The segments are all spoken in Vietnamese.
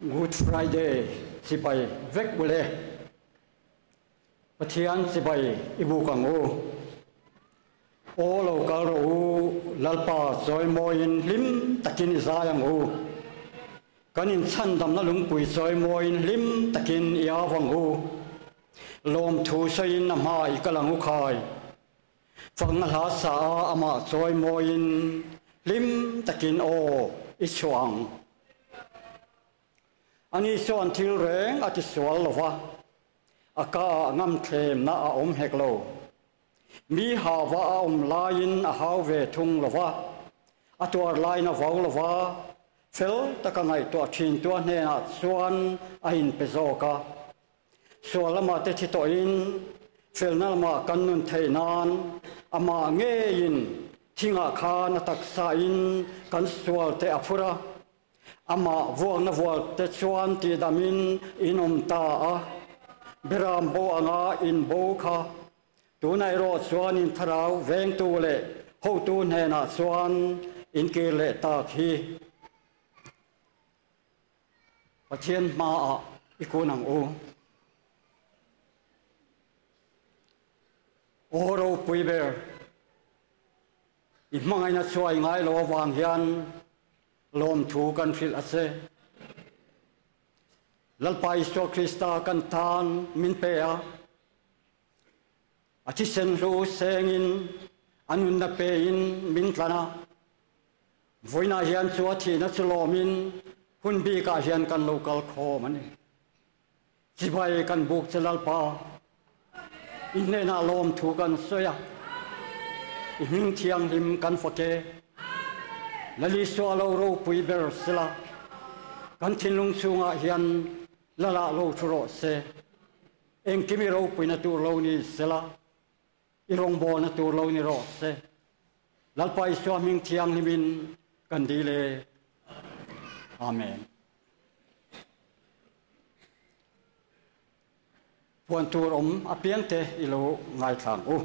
Good Friday si pai vek bule pathian si pai ibu kangu o lo kal ro lalpa zoi moin lim takin zayang u kanin chan dam na lung pui zoi moin lim takin ya wang u lom thu sain na mai kalang u khai phang la sa ama zoi moin lim takin o ichuang ani son thil reng ati swal lova aka ngam thlem na a om heklo mi hawa a om lain a haw ve thung lova atwar lain a vaw lova fel takangai to thin to hne na chuan a in pezoka swalama te thi to in fel na ma kan nun theinan ama nge in thinga khan taksa in kan swal te aphura ama vuang na vual te chuan ti damin inom ta a beram bo anga in bo kha tunai ro chuan in tharau veng tu le ho tu ne na chuan in ke le ta khi pathian ma a ikunang u oro puiber i mangai na chuai ngai lo wang hian lom thu kan fil ase lalpai so krista kan tan min pe a athi sen lu sengin anun na pe in min tlana voina hian chu athi na chulomin hun bi ka hian kan local kho mani sibai kan buk chelalpa inne na lom thu kan soya hing thiang lim kan foke lali swalo ro pui ber sila kan thinlung chunga hian lala lo thuro se eng kimi ro pui na tur lo ni sila irong bo na tur lo ni ro se lalpai swaming thiang himin kan dile amen puan tur apiang te ilo ngai thang u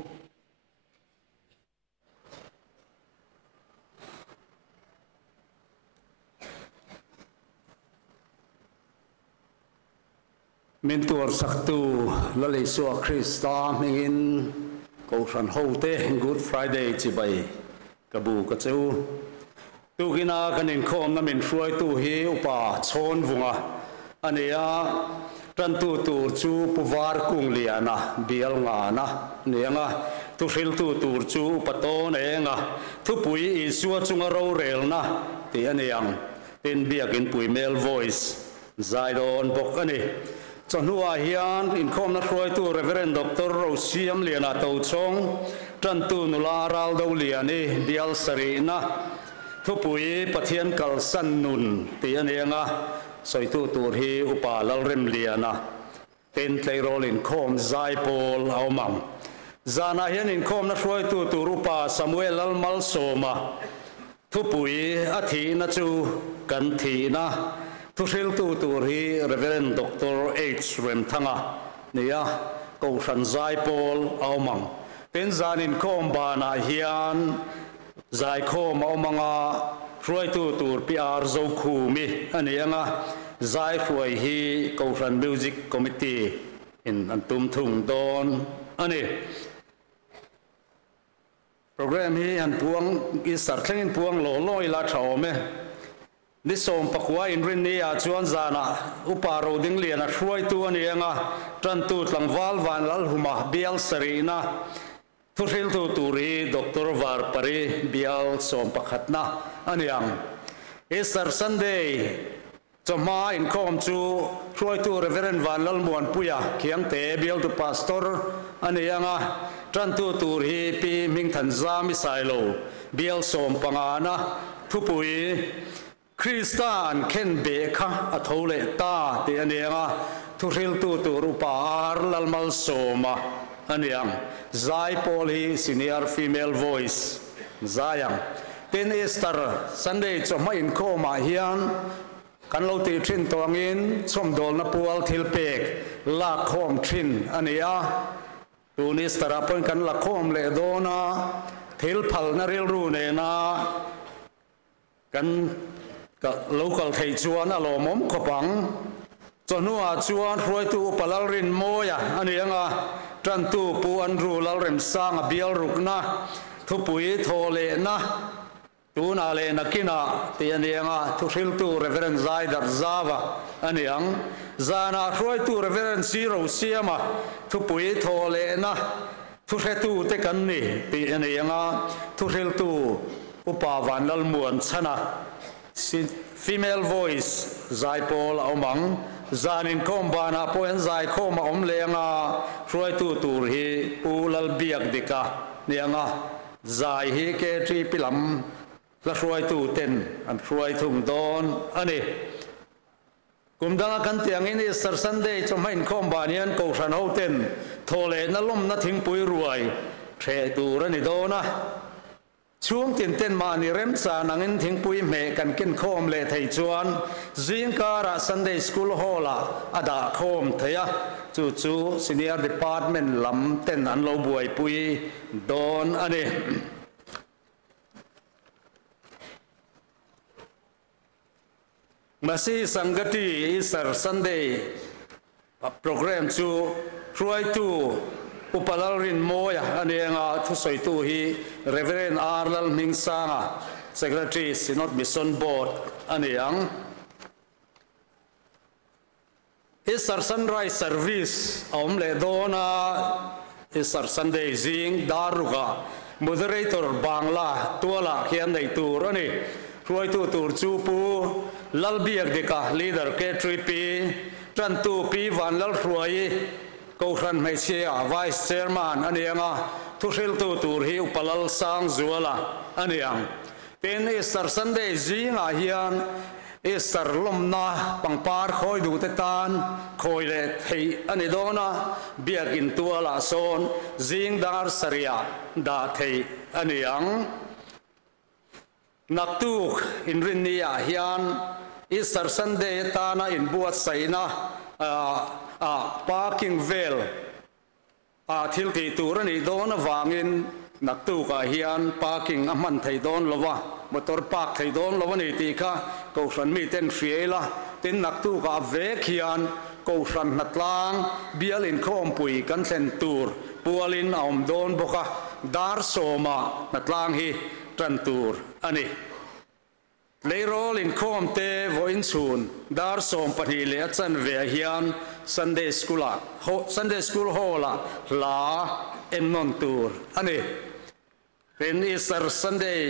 mentor saktu lalai so Krista mengin Kohhran hote Good Friday chibai kabu kacheu tu kina kan Inkhawm na min hruai tu hi upa chon vunga ania tran tu chu puwar kung liana bial nga na nianga tu hril tu tur chu paton enga thu pui i suwa chunga ro rel na ti aniang tin biakin pui mel voice zaidon bok ani Chawhma hian Inkhawm na hruai tu Reverend Dr. Rosiam liana to chong tran tu nula ral do liani bial sari na thupui pathian kal san nun ti anianga soi tu tur hi upa lalrem liana ten tleirol Inkhawm zai pol aumang zana hian Inkhawm na hruai tu tur upa Samuel almal soma thupui athi na chu kan thi na Thusil tu tur hi Reverend Dr. H. Remthanga nia Kohhran zai pol aumang ten zan Inkhawm bana hian zai khom aumanga hruai tu tur PR zo khu mi anianga zai hruai hi Kohhran Music Committee in antum thung don ani program hi an puang i sarthlengin puang lo loi la thawme ni som pakwa in rin ni a chuan zana upa ro ding lian a hruai tu anianga tran tu tlangwal van lal huma bial sarina thuril tu turi Dr. Varpari bial som pakhatna aniang Easter Sunday Chawhma Inkhawm chu hruai tu Reverend van lal muan puya khiang te bial tu pastor anianga tran tu tur hi pi ming than zami sailo bial som pangana thupui Kristan ken be kha athole ta te anianga thuril tu rupar lalmal soma aniang zai poli senior female voice zayang ten Easter Sunday Chawhma Inkhawm hian kan lo ti thin tawngin chomdol na pual thilpek la khom thin ania tunis tarapon kan la khom le dona thil phal na ril ru ne na kan ก็ local ไทยจวนอารมณ์ขบังจนหัวจวนรวยตู้ปลารินโมยอันนี้ยังจันตูปูอันรูลเรมสร้างเบียรุกนะทุปุยโทเลนะตูนาเลนักินะที่อันนี้ยังทุริลตูเรเวรนไซดัรซาวะอันนี้ยังจานะรวยตู้เรเวรนซีโรเซียมาทุปุยโทเลนะทุเรตูเตกันนี่ที่อันนี้ยังทุริลตูอุปาวันลมวนชนะ female voice ใจโพลเอามังจานินคอมบานาพอยนใจคอมอมเลงช่วยตูตูรีปูลลเบียกดิกะเนี่ยใจฮีเกตรีพิลัมและช่วยตูเต็นอันช่วยทุ่มโดนอันนี้กุมดังกันเตียงอินอิสต์ซันเดย์จะไม่อินคอมบานีนกูชันเอาเต็นโทเลนลมนัดทิ้งปุยรวยเทตูรันิโดนะช่วงตินเต้นมานี่เริ่มสานังอินทิ้งปุยเมกันกินโคมเลไทยจวนจิงการะซันเดย์สคูลฮอลล์อดาโคมเทียจู่ซีเนียร์ดีพาร์ตเมนต์ลำเต้นอันโลบวยปุยโดนอันนี้มาซีสังกัดอิสร์ซันเดย์โปรแกรมจู่ช่วยตู้อุปลารินโมยอันนี้ทุสอยตู้ฮีเรเวเรนอาร์ลมิงซางSecretary Synod Mission Board อันนี้ยังอิสร์ซันไรเซอร์วิสอมเลโดนาอิสร์ซันเดย์ซิงดารุกะ Moderator บางลาตัวละเขียนในตู้อันนี้ช่วยตู้จูปูลัลเบียกเด็กะ Leader เกตรีปีจันตูปีวันลัลรวยKohhran ไม่เชีย Vice Chairman อันนี้ทุเรลตูรีอุปลลสังจัวละอันนี้เป็นอิสร์ซันเดย์จีงเฮียนอิสร์ลมนาปังปาร์คอยดูเตตันคอยเลที่อันนี้โดนะเบียกินตัวละโซนจิงดาร์สเรียดาที่อันนี้นักตุกอินรินนีเฮียนอิสร์ซันเดย์ตานะอินบวชใส่นะparking veil ทิลที่ตัวนี้โดนวางอินนักตู้กับเฮียน parking มันไทยโดนลวะมอเตอร์พาร์คไทยโดนลวะนี่ตีค่ะกูฉันมีเต้นเฟียละเต้นนักตู้กับเวกเฮียนกูฉันนัดล้างเบียลินข้อมปุยกันเซนตูร์ปัวลินอมโดนบุกดาร์โซมานัดล้างฮีจันตูร์อันนี้เลยโรลินข้อมเตวอินซูนดาร์โซมปฏิเลจันเวียเฮียนSunday School Hall ลาเอ็นนอนตูร์อันนี้เป็นอิสร์ Sunday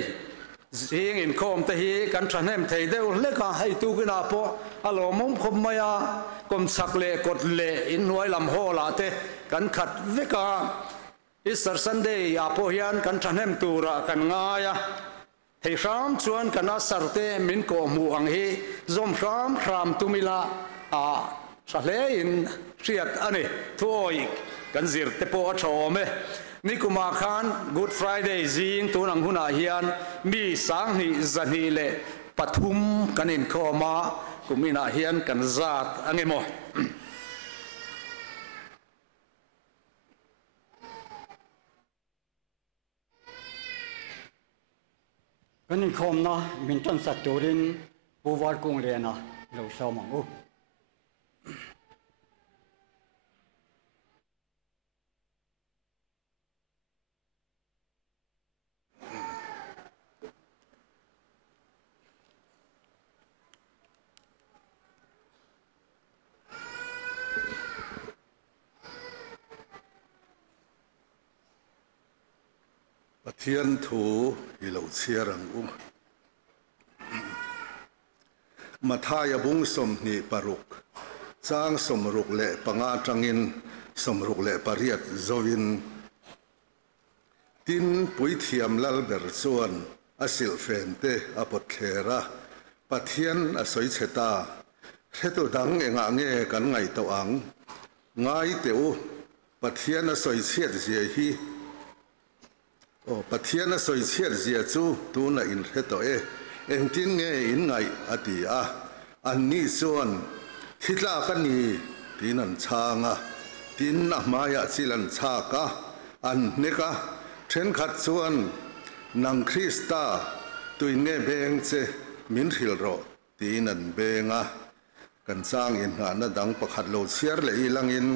สิ่งอินคอมเตฮีกันฉันเห็นไทยเดียวเล็กให้ตูกินาโปอารมณ์คมมายากมสักเล่กดเล่อินไว้ลำโฮลาเตกันขัดเวกาอิสร์ Sunday อาโปฮิอันกันฉันเห็นตูระกันง่ายให้รำชวนกันนัสร์เตมินโกมูอังฮีจอมรำตุมิลาสเลอินเรียกอันนี้ทั่วอีกกันสิรเตปอชอมนี่กุมาขัน Good Friday จิงตัวนังหุนาเฮียนมีสังหิจันฮิเลปฐุมกันอินข้อมากุมินาเฮียนกันจัดอันนี้หมดกันอินคอมนะมินตันสัตตูรินบูวาร์กุงเรียนะเราสาวมังอุเทียนถูฮิโลเชียรังมาทายบุ้งสมนิปรุกสร้างสมรุกเละปังอาจังอินสมรุกเละปริยัตโจวินตินปุยเทียมลัลเบอร์ส่วนอสิลเฟนเตอปดเทระปะเทียนอสอยเชตาเทตุดังเองเงกันไงตัวอังไงเตียวปะเทียนอสอยเชียดเสียฮีโอ้ปะเทียนสวยเชียร์เสียจูตัวน่ะอินเฮตัวเอ็งจริงเงอินไงอดีอันนี้ส่วนทิศลากันนี้ที่นั่นชางที่น่ะมายาสิลันชากะอันนี้กะเช่นขัดส่วนนังคริสตาตัวเงเบงเซมินฮิลโร ตีนันเบงะกันสร้างอินหานะดังประคัดโลเชียร์เลยลังอิน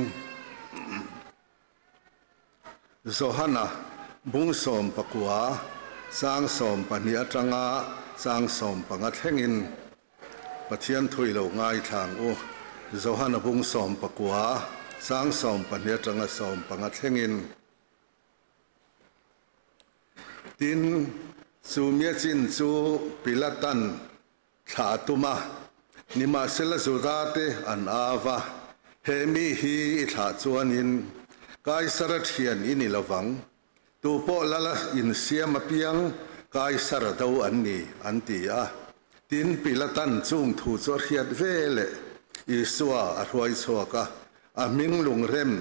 โซฮันะบุ้งสมปะกัวสร้างสมปนิยจังะสร้างสมปังอัดแห่งอินปะเทียนถุยโลง่ายทางโอโซฮันะบุ้งสมปะกัวสร้างสมปนิยจังะสมปังอัดแห่งอินดินสูเมียจินสูปิลตันขาตุมานิมาเซลสุดาเตอันอาวะเฮมีฮีขาจวนินกายสระเทียนอินิลวังตูโปลละอินเสียมาเปียงกายสระดาวอันนี้อันตีอาดินปิลตันจุงถูจวดเฮียดเวเลอิสวาอรวยสวกะอามิงลุงเรม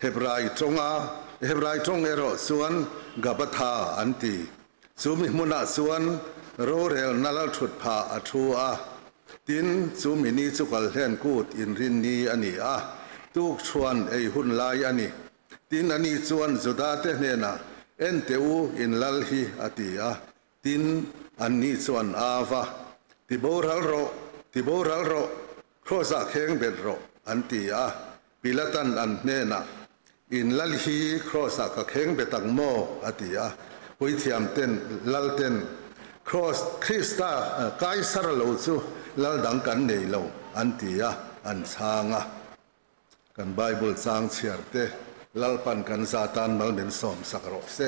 เฮบรายจงอาเฮบรายจงเอโรส่วนกัปทาอันตีซูมิมุนาส่วนโรเรลนัลชุดพาอัทัวดินซูมินีจุกัลเฮนกูดอินรินนีอันนี้ตุกชวนไอหุ่นลายอันนี้ดินอันนี้ชวนจุดาเตเนนะเอ็นเตอูอินลัลฮีอติดินอันนี้ชวนอาวะติโบรัลโรโครสักเฮงเบดโรอันตีปิลตันอันเนนะอินลัลฮีโครสักเฮงเบตังโมอติหุยเทียมเต้นลัลเต้นครอสคริสตากายสระโลจูลัลดังกันเนยโลอันตีอันช้างกันไบเบิลช้างเชียร์เตลัลปันกันซาตานมัลเบนสอมสักรอบเซ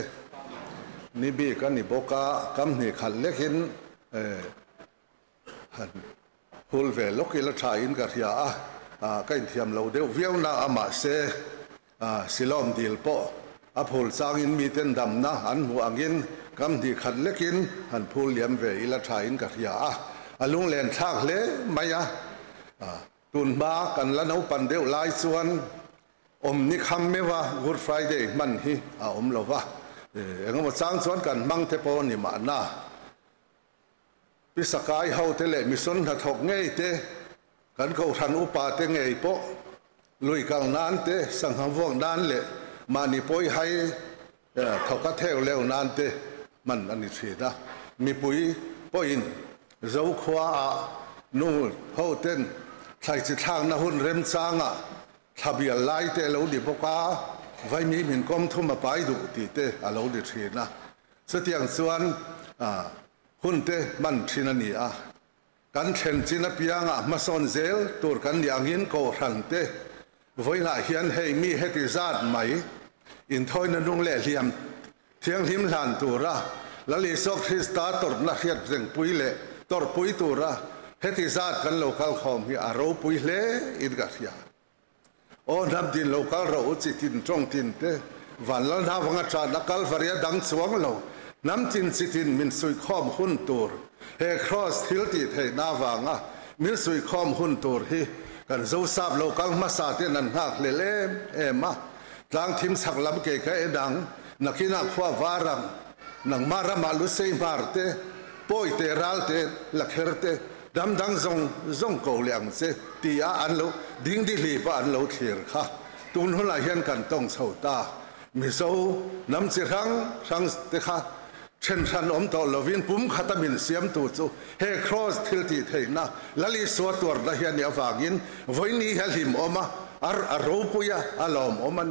นี่บีกันนี่บอกกำนี่ขัดเล็กหินฮูลเวลกิลชาอินกับยากันเทียมเราเดียวเวียวนาอามาเซสิลอมดิลโปอพูลสร้างอินมีเต็นดำนะอันหัวงินกำดีขัดเล็กินหันพูลเลี้ยมเวอิละชาอินกับยาลุงเล่นทากเล่ไม่ตุนบ้ากันแล้วเอาปันเดียวลายส่วนนี่คำไม่ว่า Good Friday มันฮีเราว่างั้นมาสร้างส่วนกันมังเทปอนี่มาหน้าพิสกายเฮาเทเลมิสนถ้าถกง่ายเตกันเขาทันอุปาเตง่ายปะลุยกังนานเตสังหาวงนานเละมานี่ปอยให้เขาก็เที่ยวแล้วนานเตมันอันนี้สินะมีปุยปอยน์เจ้าขวานู่นเฮาเต้นใส่จิตทางนะหุ่นเริ่มสร้างทะเบียนไล่เตเราดิบก้าไว้มีมินก้มทุ่มมาไปดูตีเตเราดิสินะเสียงส่วนหุ่นเตมันที่นั่นนี่กันเช่นจินพิยังมาสอนเซลตัวกันอย่างยินโกรันเตไว้น่าเฮียนให้มีเหตุการณ์ไหมอินทอยนั่นนุ่งเลี้ยมเที่ยงหิมหลานตัวละแล้วลิซอกคริสตาตอร์นักเรียนเร่งปุยเล่ตอร์ปุยตัวละเหตุการณ์กันโลกาลคอมฮีอารมปุยเล่อินกัตยาโอ้นับดินโลกาลเราอุจิตินจงตินเตวันละนาวังชานักกัลฟารีดังสวงเราน้ำจินสิตินมินสุยข้อมหุ่นตัวเฮครอสฮิลติเฮนาวังมินสุยข้อมหุ่นตัวฮีกันเจ้าทราบโลกาลมาสาเตนันหักเล่มาทางทีมสักลำเกะดังนักนักขวาวารังนังมารามาลุเซมาร์เตปอยเตรัลเตลักเฮร์เตดำดังซงโกเลียงเซตีอาอันโลดิ้งดิลีปอันโลเทียร์ค่ะตุนหุ่นลายเห็นกันต้องเสาตามิโซน้ำเสียงเตค่ะเช่นฉันตอลวินปุ่มขัดมินเสียมตูจูเฮครอสทิลติเทนะลลิสวตัวละเฮียนยาฝากินวันนี้เฮลิมอมาอารูปุยอารมอมัน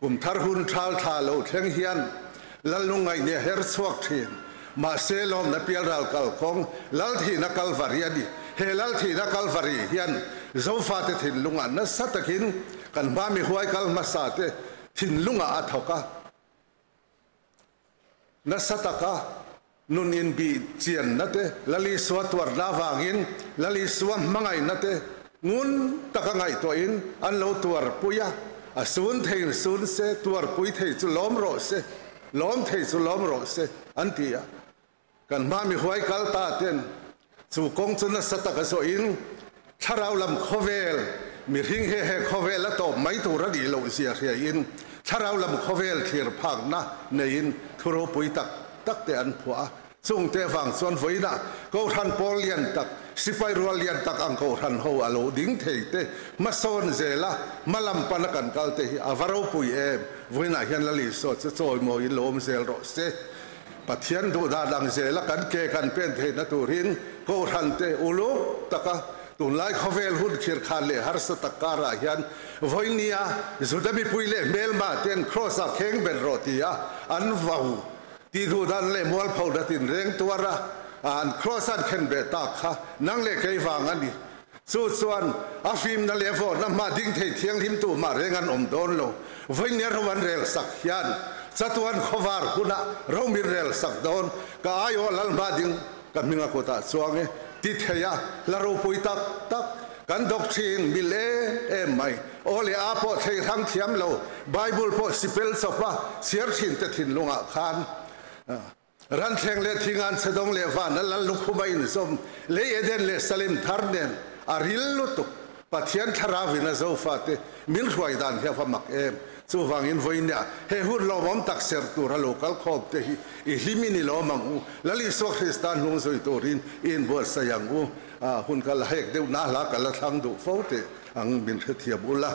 กุมทาร์หุนทาลทาโลเทงเฮียนลัลลุงไงเนี่ยเฮร์สวักทีนมาเซลอมนับเปียรัลกัลคงลัลทีนักกัลฟารีดีเฮลัลทีนักกัลฟารีเฮียนเจ้าฟาเตทินลุงอันนัสตะกินกันบ้ามีหัวกัลมาสาเตทินลุงอัดเท่ากันนัสตะกะนุนอินบีเจียนนัตเตลลิสวตัวร์ลาวากินลลิสวมังไงนัตเตงุนตะกังไงตัวอินอันโลตัวร์ปุยศูนย์เทนศูนย์เสตัวร์ปุยเทจุล้อมโรเสล้อมเทจุล้อมโรเสอันที่กันมามีหัวกัลตาเต้นสู่กงจุนสัตตะกะโซอินชาราลำโคเวลมีริงเฮโคเวลและตบไม่ตัวระดีโลเสียเฮียอินชาราลำโคเวลเทียร์พังนะในอินทุโรปุยตักเตอันผัวส่งเตฟังส่วนฝอยนะก็ทันปอลเลียนตักสิไปรัวเลียนตักอังก็ทันหัวอโลดิ้งเทเตมาโซนเซล่ามาลำปนักันกัลเตอาวารุปุยวันน่ะเห็นละลิสจะโจยโมยโลมเซลโรเซปัทยันดูดาดังเซล่ากันเกกันเป็นเทนตูริน Kohhran te ulu taka tunlai khovel hud khir khale har sa takara hian voinia zudami puile melma ten cross a kheng ben rotia an vau ti du dan le mol phau datin reng tuara an cross an khen be ta kha nang le kei wang ani chu chuan a fim na le vo na ma ding thei thiang him tu ma rengan om don lo voinia rowan rel sak hian chatuan khovar huna romir rel sak don ka ayo lal ma ding kaminga kota chuange ti theya laro pui tak tak kan doctrine mile mai ole apo thei thang thiam lo bible po sipel sofa siar thin te thin lunga khan ran theng le thingan chedong le van lan lukhuma in som le eden le salim tharnen aril lutu pathian tharawina zofa te min roi dan he fa mak em chu wangin voinia he hu lo mom tak ser tur local khop te hi I himini lo mangu lali so Kristan lung soi torin in bo sayang u hun kal hek deu na la kal thang du fote ang min thiam ula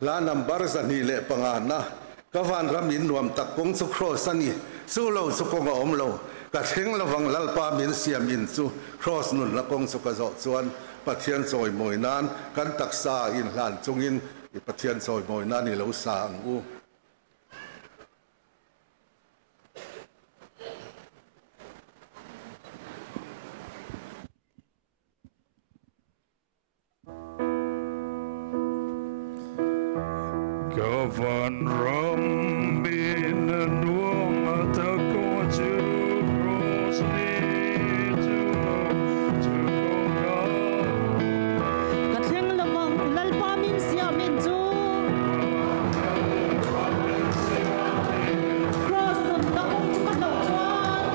la number zani le pangana kawan ramin nuam tak kong chu cross ani chu lo chu kong om lo ka theng lawang lalpa min siam in chu cross nun la kong chu ka zo chuan pathian choi moinan kan taksa in hlan chungin pathian choi moinan ni lo sang u Kawan rambin nuang atako chu cross ni chu Kohhran katheng lamang lalpa min siam min chu cross nun na kong chu kan lo chuan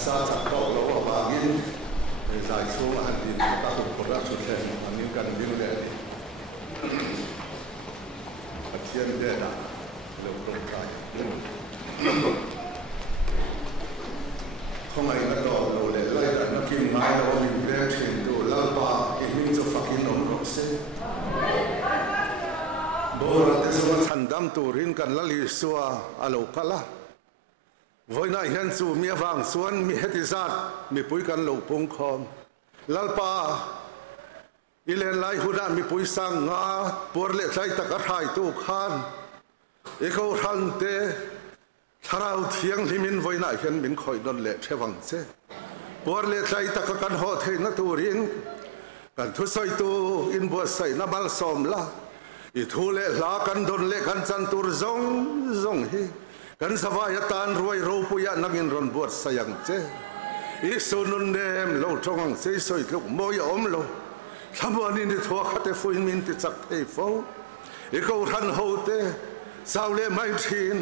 sa sa ko lo bangin sai so han din ta ko ko ra su the anin kan din le atien de na lo ko kai không ai nó lo turin kan lali suwa alo kala voi na hian chu mi awang chuan mi heti zat mi pui kan lo pung khom lalpa ilen lai huna mi pui sang nga por le tlai tak a thai tu khan e Kohhran te tharau thiang limin voi na hian min khoi don le thewang che por le tlai tak kan ho the na turin kan thu soi tu in bo sai na bal som la i thu le la kan don le kan chan tur zong zong hi kan savaya tan ruai ro puya nangin ron bot sayang che i sunun nem lo chong se soi luk moya om lo thamani ni thua khate fuin min ti chak thei fo i Kohhran ho te sau le mai thin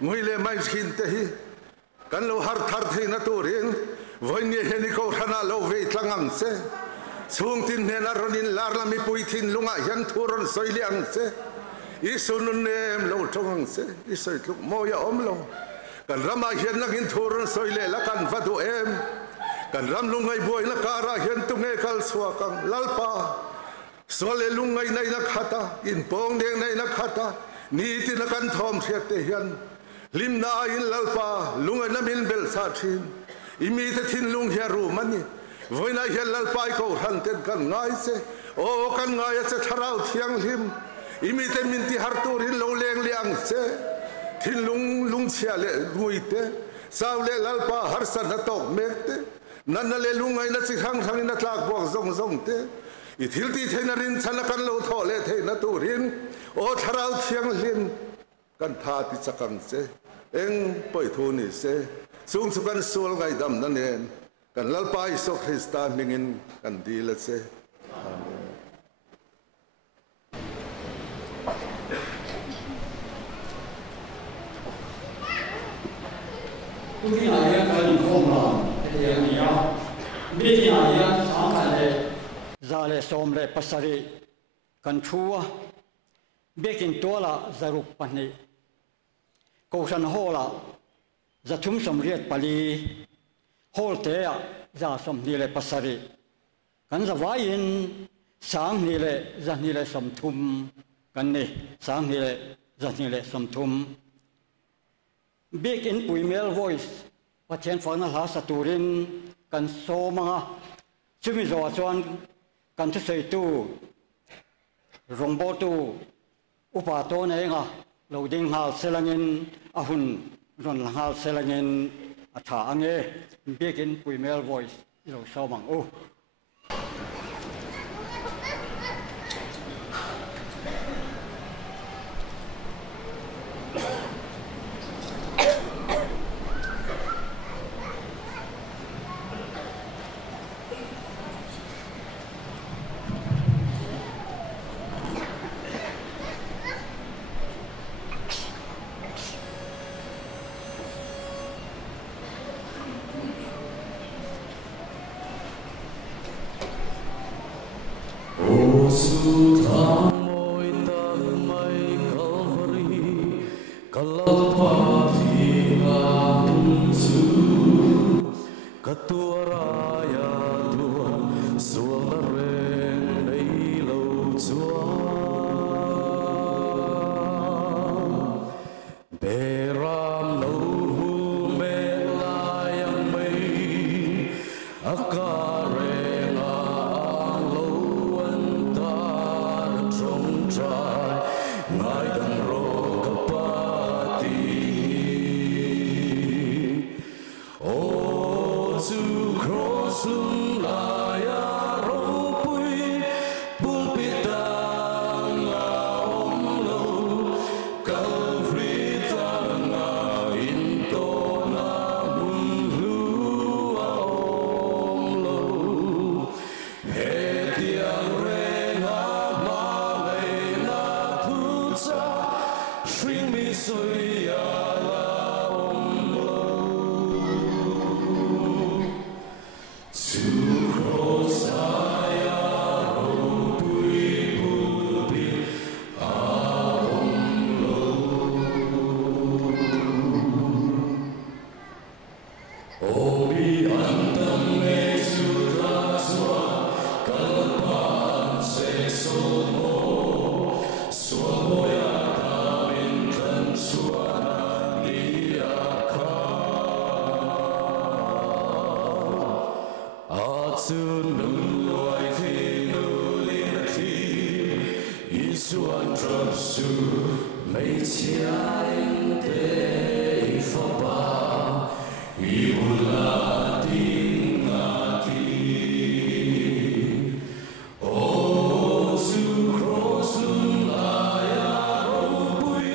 ngui le mai thin te hi kan lo har thar thei na turin voi ni he ni Kohhran lo ve tlangang se chung tin ne na ronin lar la mi pui thin lunga hian thuron soi liang se i sunun nem lo chong se i soi luk moya om lo kan rama hian nangin thuron soi le la kan vadu em kan ram lungai buai na kara hian tu nge kal suwa kang lalpa sole lungai nei na khata in pong deng nei na khata ni ti na kan thom thiat te hian lim na in lalpa lungai na min bel sa thin imi te thin lung hia ru mani voi na hian lalpa i Kohhran ten kan ngai se o kan ngai se tharau thiang lim imi te min ti har turin lo leng liang se thin lung chia le ngui te sau le lalpa har san na tok mek te nan na le lungai na chi khang khang na tlak bok zong zong te i thil ti theina rin chana kan lo tho le theina turin o tharau thiang lim kan tha ti chakang se eng poi thu ni se sung chu kan sul ngai dam na nen kan lalpa iso Krista mingin kan di la se amen Umi ayah kan Inkhawm la, yang ni ya, mesti ayah sama le, zale som le pasari kan chua, bekin tola zaruk pani, Kohhran hola, zatum somriat pali, hol te ya, za som ni le pasari, kan zawain sang ni le, za ni le som tum, kan ni sang ni le, za ni le som tum. Big in Puimel voice, Patien Fana Hasaturin, can so mga Sumizoan, can to say to Rombotu, Upato Nenga, loading hal selangin, Ahun, Ron hal selangin, Ataange, big in Puimel voice, you know, so mang. Oh. su nung loài khi nu liên thi Isuan trap su mấy chia in te phá ba Ibula tin ngã tin O su crosun aya rupui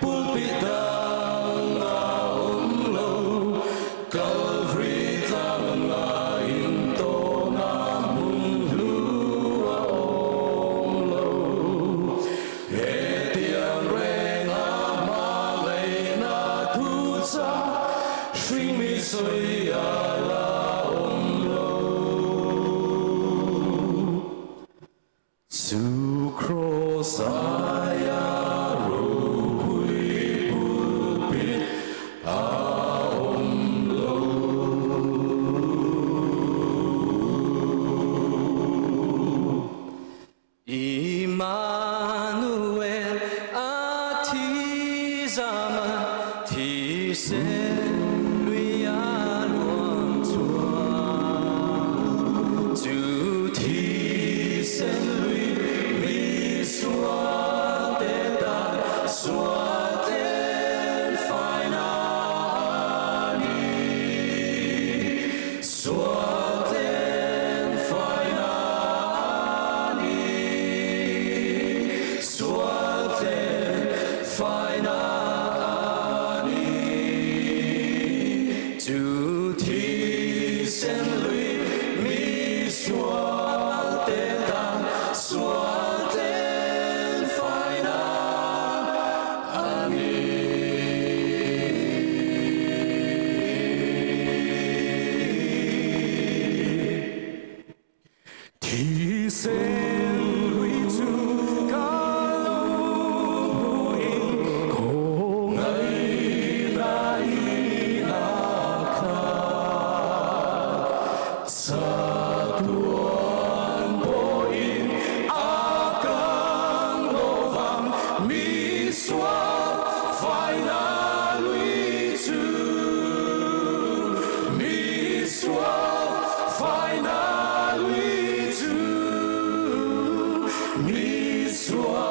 pulpitang na umlo Calvary tang na into na munglua omlo Etiang renga malay na tusa Shring mi soy ala omlo Su cross aya rupui pulpit a omlo Emmanuel atizama tisen lui aluan tua tu tisen lui mi suateta suaten fainani suaten fainani suaten fainani tu tisen lui mi suateta suaten fainani Tisen lui tu kaluin kung ay nainaka sa tuan poin akan lovang miswa finally tu miswa finally tu miswa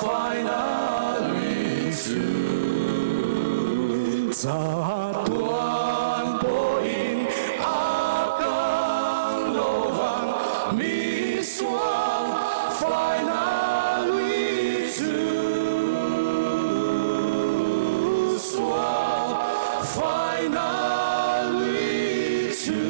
finally tu sa tuan poin akan lovang miswa finally tu swa finally tu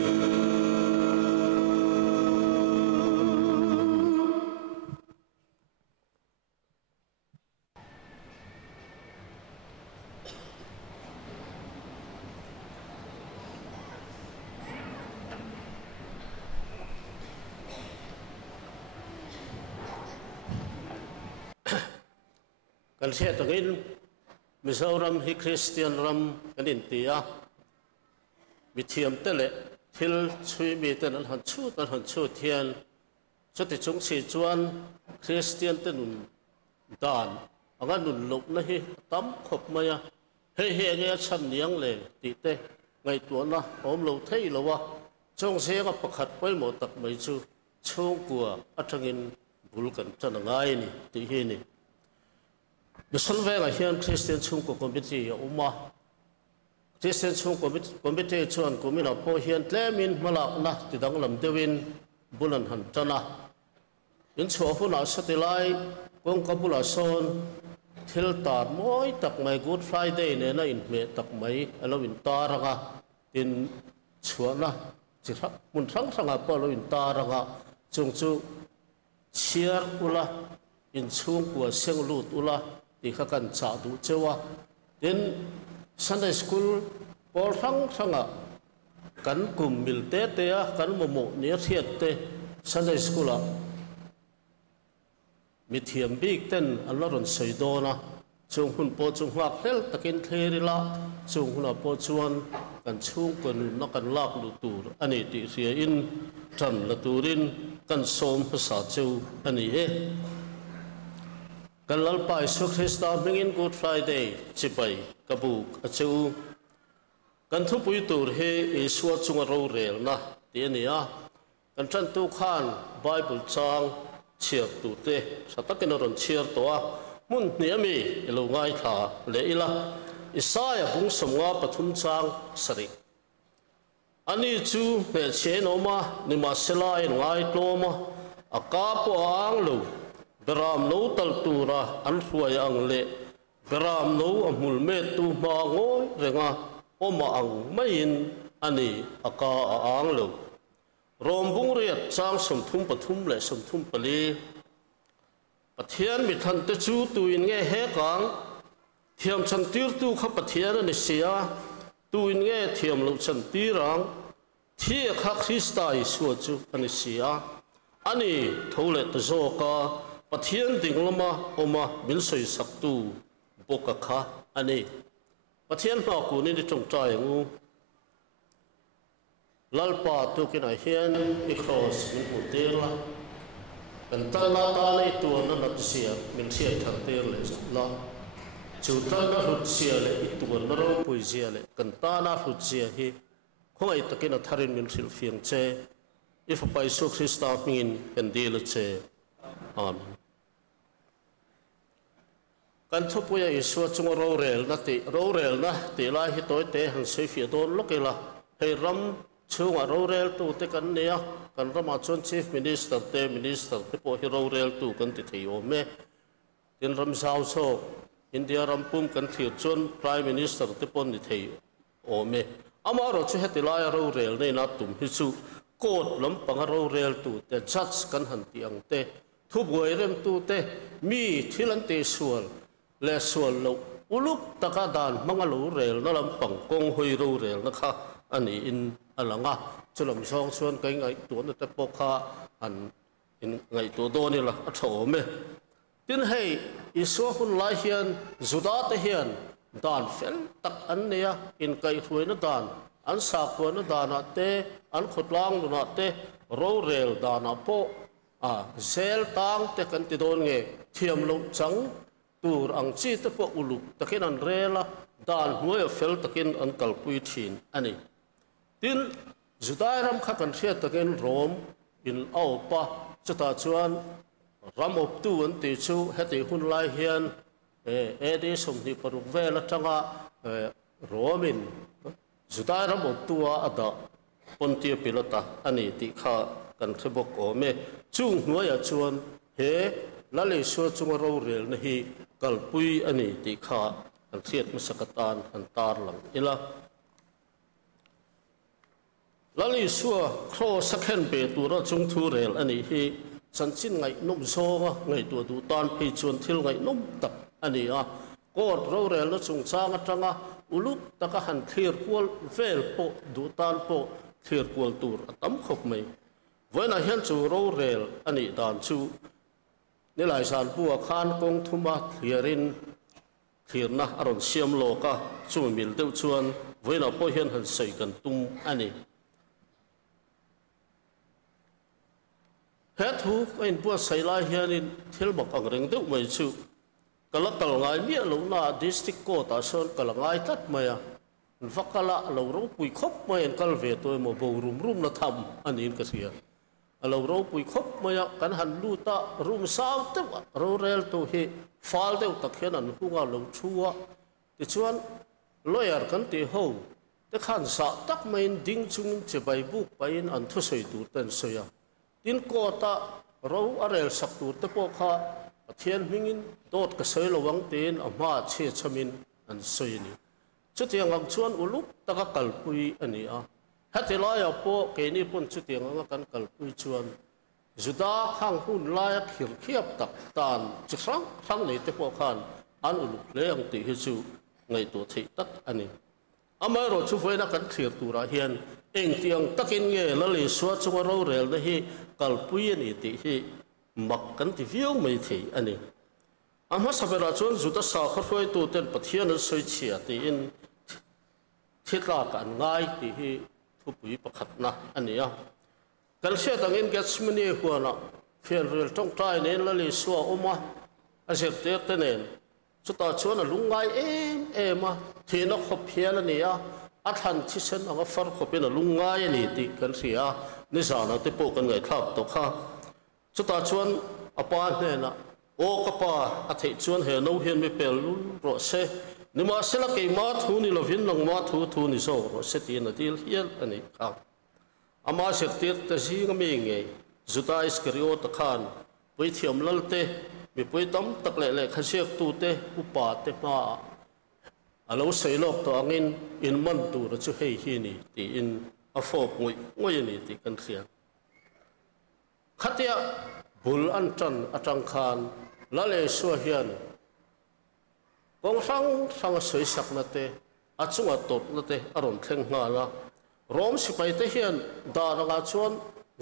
Kan siya tagin, Mizoram hi Christian ram kanin tiya, mithiam tele, til chui mi ten an han chu thian, so ti chung si chuan Christian ten dan, angan nun luk na hi tam khop maya, he nghe chan niang le ti te, ngay tuan na om lo thei lo wa, chung se ga pakhat poi mo tak mai chu, chung kwa atangin bulkan chan ngai ni ti hi ni. Misalnya Veng hian Christian chung ko committee ya umma Christian chung committee chuan kumina po hian tlemin malak na tidang lam dewin bulan han tana in chho huna satilai kong kabula son thil tar moi tak mai Good Friday ne na in me tak mai alowin taranga in chuana chira mun thang thanga po alowin taranga chung chu chiar ula in chung ko seng lut ula thì các con cháu đủ chưa đến Sunday school Paul thăng à cắn cùng mil tết á cắn một nĩa thiệt tê Sunday school à mít hiểm bị tên anh lo rồi soi đô na chung hun po chung hoa hel takin thề la chung hun po chuan kan chung kan nó kan lak lu tur ani ti ria in tran la turin kan som phasa chu ani e kan lalpa Isu Krista mingin Good Friday chipai kabuk achu kan thu pui tur he Isu chunga ro rel na ti ania kan chan tu khan Bible chang chiak tu te satakin ron chiar toa mun niami ilo ngai tha le ila Isaiah bung somnga pathum chang sari ani chu me chenoma ni ma selai ngai tloma akapo ang lo beram no tal tura an ruai ang le beram no amul me tu ma ngoi renga oma ang main ani aka ang lo rom bung riat chang som thum pathum le som thum pali pathian mi than te chu tuin nge he kang thiam chan tir tu kha pathian ani sia tuin nge thiam lo chan tirang thi kha Krista Isu chu ani sia ani thole te zo ka pathian dinglama oma bil soi sak tu boka kha ani pathian ma ku ni tong tai ngu lalpa tu kin a hian I cross min u tela kan ta na ta nei tu na na sia min sia thar tel le la chu ta na hut sia le I tu na ro pui sia le kan ta na hut sia hi khoi takin a tharin min sil fiang che if by so Christa min kan dil che amen kan thupuya Isu chung ro rel na ti la hi toy te han sei fi don lokela hei ram chunga ro rel tu te kan nia kan rama chon chief minister te po hi ro rel tu kan ti thei o me tin ram sao so India ram pum kan thir chon prime minister te pon ni thei o me ama ro chu heti la ro rel nei na tum hi chu court lam pang ro rel tu te judge kan han ti ang te thu boi rem tu te mi thilan te sual le sual lo uluk taka dan mangalo rel na lam pang kong hoi ro rel na kha ani in alanga chulam song chuan kai ngai tu na te pokha an in ngai tu do ni la a tho me tin hei Isu hun lai hian zuda te hian dan fel tak an nia in kai huai na dan an sa khu na dan te an khotlang na te ro rel dan po a zel tang te kan ti don nge thiam lo chang tur ang chi te po uluk takin an rela dan huai fel takin an kalpui thin ani tin Judai ram kha kan thia takin rom in au pa chata chuan ram op tu an ti chu heti hun lai hian e de som ni paruk vela tanga romin Judai ram op tu a ada pontia pilota ani ti kha kan thebok o me chung hnuaya chuan he lale so chung ro rel na hi kalpui ani ti kha kan thiat masakatan an tar lang ila lali suwa kro sakhen pe tu ra chung thu rel ani hi chanchin ngai nom zonga ngai tu du tan phi chuan thil ngai nom tak ani a kot ro rel na chung changa tanga uluk taka han thir kwal vel po du tan po thir kwal tur atam khop mai voina hian chu ro rel ani dan chu ni lai san pu khan kong thuma thliarin thirna aron siam loka chu mil deuh chuan voina po hian han sei kan tum ani hết thu anh bua say lai hiền in thiếu bậc ang reng deuh mai chu kalakal ngai mi lo na district court ta son kalangai tat maya vakala lo ro pui khop mai en kal ve toy mo bo rum na tham anin ka sia lo ro pui khop maya kan han lu ta rum sao te ro rel to hi fal deuh tak hian an hunga lo chua ti chuan lawyer kan ti ho te khan sa tak mai ding chung che bai buk pain an thu soi tur ten soya tin kota ro arel sak tur te po kha pathian mingin dot ka soi lowang ten ama che chamin an soi ni chutiang ang chuan uluk taka kalpui ani a hatila ya po ke ni pun chutiang ang kan kalpui chuan juda khang hun la khir khiap tak tan chisang khang nei te po khan an uluk le ang ti hi chu ngai to thei tak ani ama ro chu voina kan thir tura hian eng tiang takin nge la le suwa chu ro rel na hi kalpui ani ti hi mak kan ti viau mai thei ani ama sabera chuan juda sa khoi tu ten pathian an soi chia ti in thila kan ngai ti hi thupui pakhat na ani a kal se tangin gatsmani huana fian rel tong tai nen la le suwa oma a se te tenen chuta chuan a lungai em a thina khop hian ani a a than thi sen anga far khopin a lungai ani ti kan ria นี่สานะที่พวกกันไงทับตกข้าสุดท้ายชวนอปานเนี่ยนะโอ้กป้าอาทิตย์ชวนเห็นเอาเห็นไม่เป็นรู้รสเสนี่มาเสละกี่มาทูนี่เราวินลงมาทูนี่โซ่รสเสตีนที่เฮียอันนี้ครับอามาเสตีแต่สิ่งก็ไม่ไงสุดท้ายสกริโอตะขานไปเที่ยวลัลเตมีไปตั้มตะเละๆข้าเสียตูเตอุปาเตมาเราใส่โลกตัวงินอินมันตูเราจะให้ที่นี่ที่อินอฟอกงวยนี่ที่กันเสียขัดยาบุลอันจันอาจังคานละเลสัวเฮียนกองสังสวยสักนั่นเตอาจุงอัตตนั่นเตอารมณ์เข่งงาละรวมสิไปเตเฮียนดารังอาชวน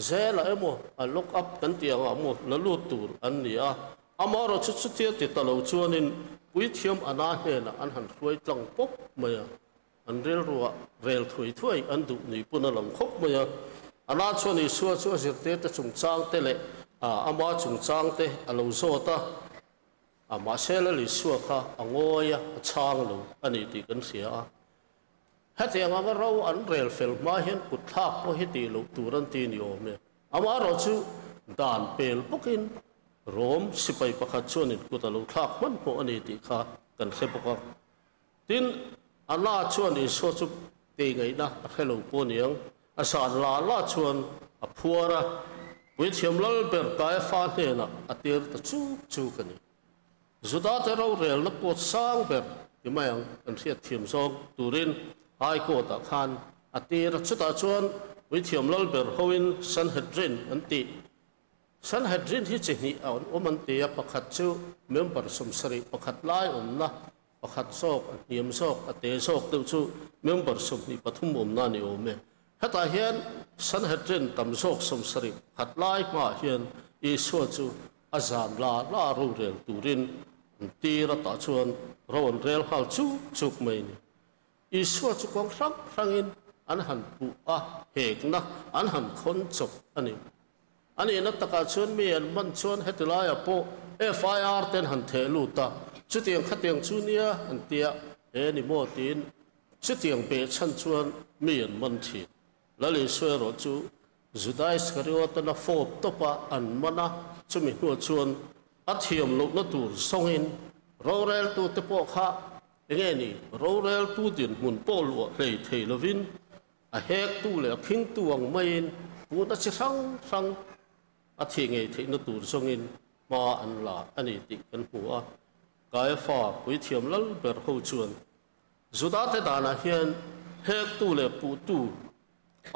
เจละเอโมอันลุกอัพกันเตียงอาโมละลูตูอันนี้อามาเราชุดเทียติดตลอดชวนินวิธีมอันนั้นเนี่ยนะอันหันรวยจังปุ๊บเมื่ออันเรียลรัวเรียลถวยอันดุนี่ปุ่นลำคบเมื่ออันนั้นชวนิชัวเสียเตะจงจางเตะอามาจงจางเตะอันเราโซตาอามาเชลลิชัวค่ะอังโอยช่างเราอันนี้ตีกันเสียเหตุอย่างว่าเราอันเรียลเฟลมาเห็นกุดทับพอเหตุเราตูรันตีนิยมเนี่ยอามาเราชูด่านเปลปุกินรวมสิไปประคัดชวนินกุตลุทักมันพออันนี้ตีค่ะกันเสพกันทินอันลาชวนอิสวจุตีไงนะเฮลูปนยังอาสาลาชวนอภัวระวิธีมลลเปิดกายฟ้าเนี่ยนะอติร์ตจูกันนี่สุดาเทเราเรียลนับปวดสร้างเปิดยังไม่ยังกันเสียทีมซองตูรินไฮโกตะขันอติร์สุดาชวนวิธีมลลเปิดฮวินสันเฮดรินอันติสันเฮดรินที่จะนี่เอามันเตียประคัดจูเมื่อประสมสริประคัดไล่นะประคัดโซกเนียมโซกอเตโซกตัวจูเมื่อประสมนี่ปฐุมนั่นนี่โอเมถ้าตาเห็นสันเฮดรินตำโซกสมสริขัดไล่มาเห็นอีสวจูอาจารย์ลารูเรลตูรินตีระตาชวนเราเรลฮัลจุกไม่นี่อีสวจูกองรักรังอินอันหันปูเฮกนะอันหันคนจบอันนี้นักตะการชวนมีอันมันชวนให้ตุลายโปFIR เต็นหันเทลูตาชุดเตียงขัดเตียงชูเนียอันเตียนิโมตินชุดเตียงเปชันชวนมีอันมันทีแล้วเลยช่วยรจูจุดได้สกัดว่าตันโฟบตบอันมันนะจะมีหัวชวนอัฐิมลูกนัตูส่งอินเราเรลตูเตปอกhaอย่างนี้เราเรลตูดินมุนโปลวเลยเทลวินเฮกตูเลยพิงตัวงไม่อินปูนัชสังอาทิตย์ไงที่นัตูส่งอินมาอันละอันนี้ติกันหัวกายฟ้าวิธีมลัลเบิร์เขาชวนสุดาเตดานะเฮียนเฮกตูเลยปูตู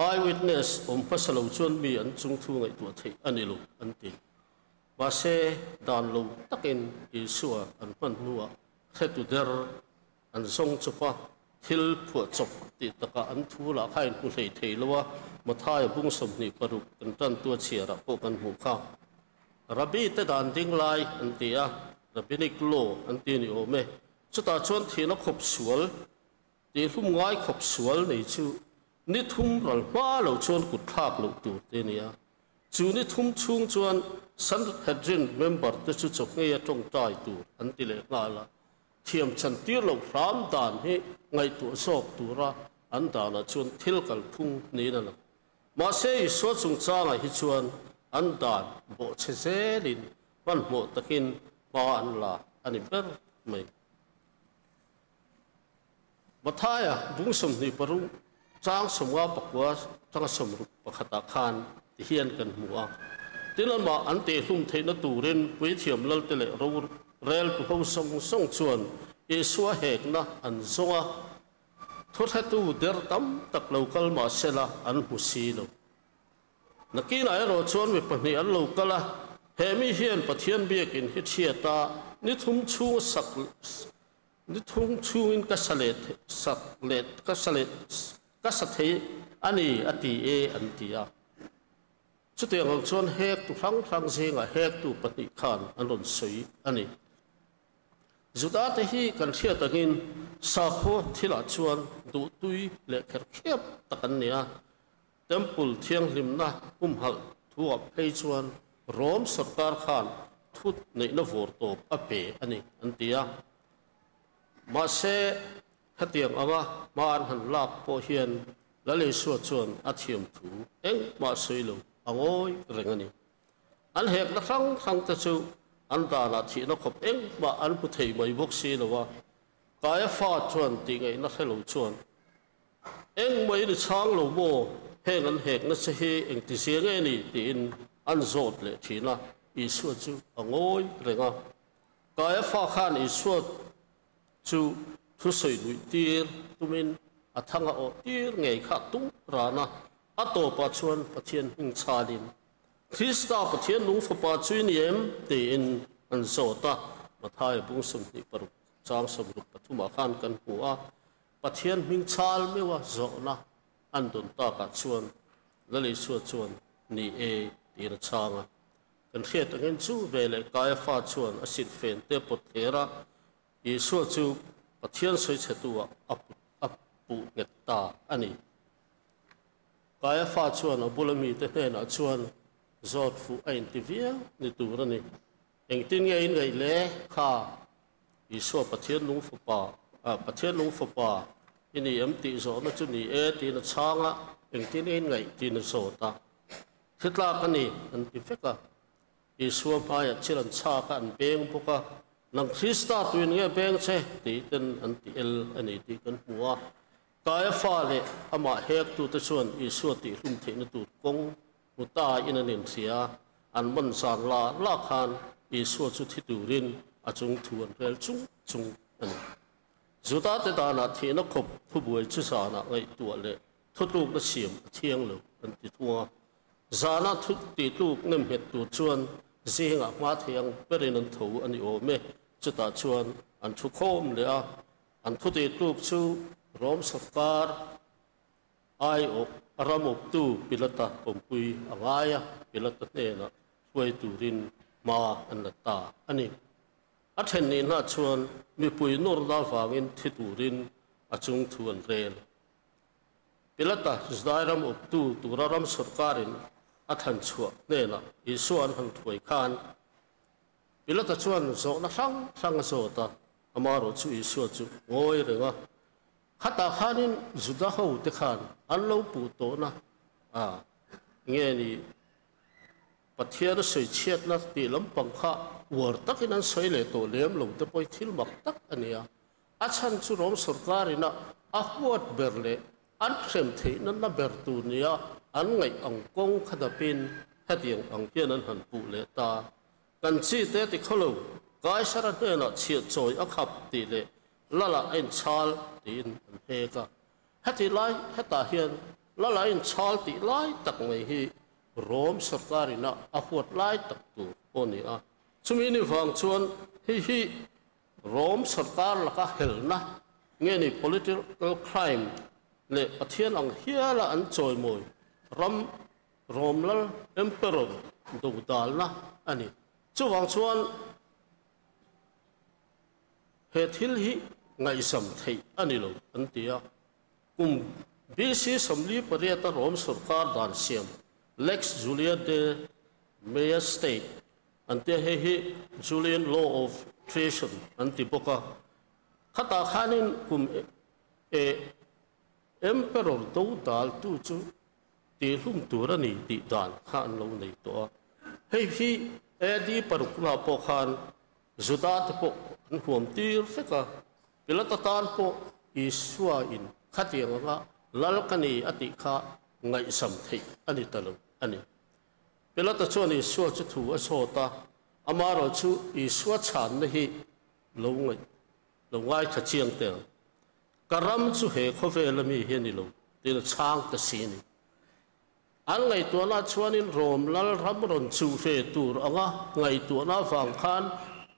eyewitness พัสดุชวนมีอันจุงทูไงตัวที่อันนี้ลูกอันติว่าเสดานลูกตักินอิสัวอันพันหัวเฮตุเดอร์อันทรงจุปะทิลผัวจบติตะกอันทูละให้ผู้ใส่เทลว่ามาท้ายบุ้งสมนิปรุกันตันตัวเชียระพวกกันหูข้าวรับบีเตดานดิ้งไลอันตีรับบีนิกโลอันตีนิโอเมสุดท้ายชวนที่นักขบสวลตีลุ่มง่ายขบสวลในชื่อนิทุ่มรัลว่าเราชวนกุดทักเราตูเตนียจูนิทุ่มชุงชวนสันเฮดรินเมมเบอร์ที่ชุดจบเงียจงใจตูอันติเลกาละเทียมฉันตีเราพร้อมด่านให้ไงตัวโศกตัวระอันด่านชวนทิลกัลพุ่งนี้นั่นมาเสียสวดจงจ้างให้ชวนอันด่านโบเชเซลินมันโมตะกินมาอันละอันนี้เป็นไม่มาท้ายบุ้งสมนิปรุจ้างสมว่าปกว่าจ้างสมรุปขตาคานที่เฮียนกันหัวที่นั่นมาอันเตะลุ่มเทนตูเรนวิธีมลัลเตเลรูเรลผู้เขาส่งชวนอิสวะเฮกนะอันส่งทุกเหตุเดอร์ตัมตักเลวกัลมาเซลาอันหุสีโลนักกีฬาเราชวนวิปนิอันเลวกัลเฮมิเฮียนปะเทียนเบียกินฮิตเชียตานิทุ่มชูสักนิทุ่มชูอินกัสเลตสักเลตกัสเลตก็สัตย์อันนี้อติอันติยาสุดท้ายของชวนเฮกตุครั้งเสียงเฮกตุปฏิขานอันหล่นสุยอันนี้สุดท้ายที่กันเชื่อตะกินสาโคที่ละชวนดูตุยเล็กเขียบตะกันเนี่ยเต็มปุลเทียงริมนะกุมหัลทั่วไปชวนรวมสการขานทุดในนวอร์ตบอเปอันนี้อันติยามาเสเหตียงว่ามาอันหันลากโปเฮียน la le suat chuan a thiam thu eng ma soi lo angoi reng ani an hek na thang ta chu an da na thi na khop eng ma an pu thei mai bok si lo wa kaya fa chuan ti ngai na khelo chuan eng mai ni chang lo mo heng an hek na se hi eng ti sia nge ni ti in an zot le thina i suat chu angoi renga kaya fa khan i suat chu thu soi lui tir tumin athanga o tir ngei kha tung rana ato pa chuan pathian hing chalin Krista pathian lung fa pa chuin yem te in an zota mathai bung sum ni paru chang som ruk pathuma khan kan hua pathian hing chal mewa zo na an don ta ka chuan lali suat chuan ni e tir changa kan khiat angin chu vele kaya fa chuan asit fen te pot thera i suat chu pathian soi chetua apu ngeta ani kaya fa chuan abulami te hena chuan zot fu ain tivia ni turani engtin ngai ngai le kha i so pathian lung fu pa ini amti zo na chu ni e ti na changa engtin ngai ti na zo ta thitla kani an ti feka i so pa ya chiran cha ka an beng boka nang Krista tuin nge beng che ti ten an ti el ani ti kan huwa kaya fa le ama hek tu ta chuan i so ti hlum the na tu kong muta in an sia an man sang la khan i so chu thi turin achung thuan rel chung ani zuta te da na thi na khop phu buai chu sa na ngai tu le thutluk na siam thiang lo an ti thua zana thut ti tluk nem het tu chuan zinga ma thiang perin an tho ani o me chuta chuan an thu khom le a an thu ti tluk chu rom sarkar ai o aramok tu pilata pompui angaya pilata na huai turin ma an ta ani athen ni na chuan mi pui nor da wangin thiturin achung thuan rel pilata zdairam op tu turaram sarkarin athan chua na isuan han thuai khan pilata chuan zo na sang zo ta amaro chu isu chu ngoi renga khata khanin zuda ho te khan an lo pu to na nge ni pathian soi chiat na ti lam pang kha war takin an soi le to lem lo te poi thil mak tak ania achan chu rom sarkarina a huat berle an khrem thei nan na ber tu nia an ngai ang kong khadapin hatiang ang pian an han pu le ta kan chi te ti kholo kai sara te na chi choi a khap ti le lala en chal tin an he ka hati lai hata hian lala en chal ti lai tak mai hi rom sarkarina a huat lai tak tu oni a chumi ni wang chuan hi rom sarkar la ka helna nge ni political crime le pathian ang hiala an choi moi romlal emperor do dalna ani chuwang chuan he thil hi ngai sam thei ani lo antia BC Assembly pariata rom sarkar dan siam Lex Julia de Mayor State ante he Julian law of treason antipoka khata khanin emperor do dal tu chu ti hlum turani ti dan khan lo nei to hi edi parukla po khan zudat po huam tir feka pilata tan po iswa in khatianga lalkani ati kha ngai sam thei ani talo ani pilata choni iswa chu thu asota amaro chu iswa chan na hi lo ngai tha chiang te karam chu he khovelami heni lo tin chang ta sini an ngai to na chuanin rom lal ram ron chu fe tur anga ngai to na wang khan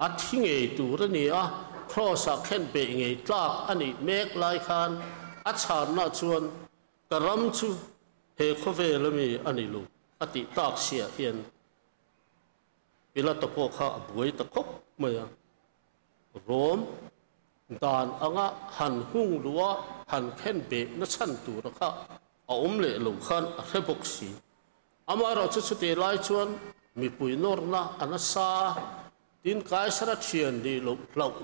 athinge tur ni a cross a khen be ngei tlak ani mek lai khan a chan na chuan karam chu he khovelami ani lo ati tak sia hian pilata po kha buai ta khop maya rom dan anga han hung luwa han khen be na chan tur kha a le lo khan a hebok si amaro chu te lai chuan mi pui nor na anasa tin kai sara thian ni lo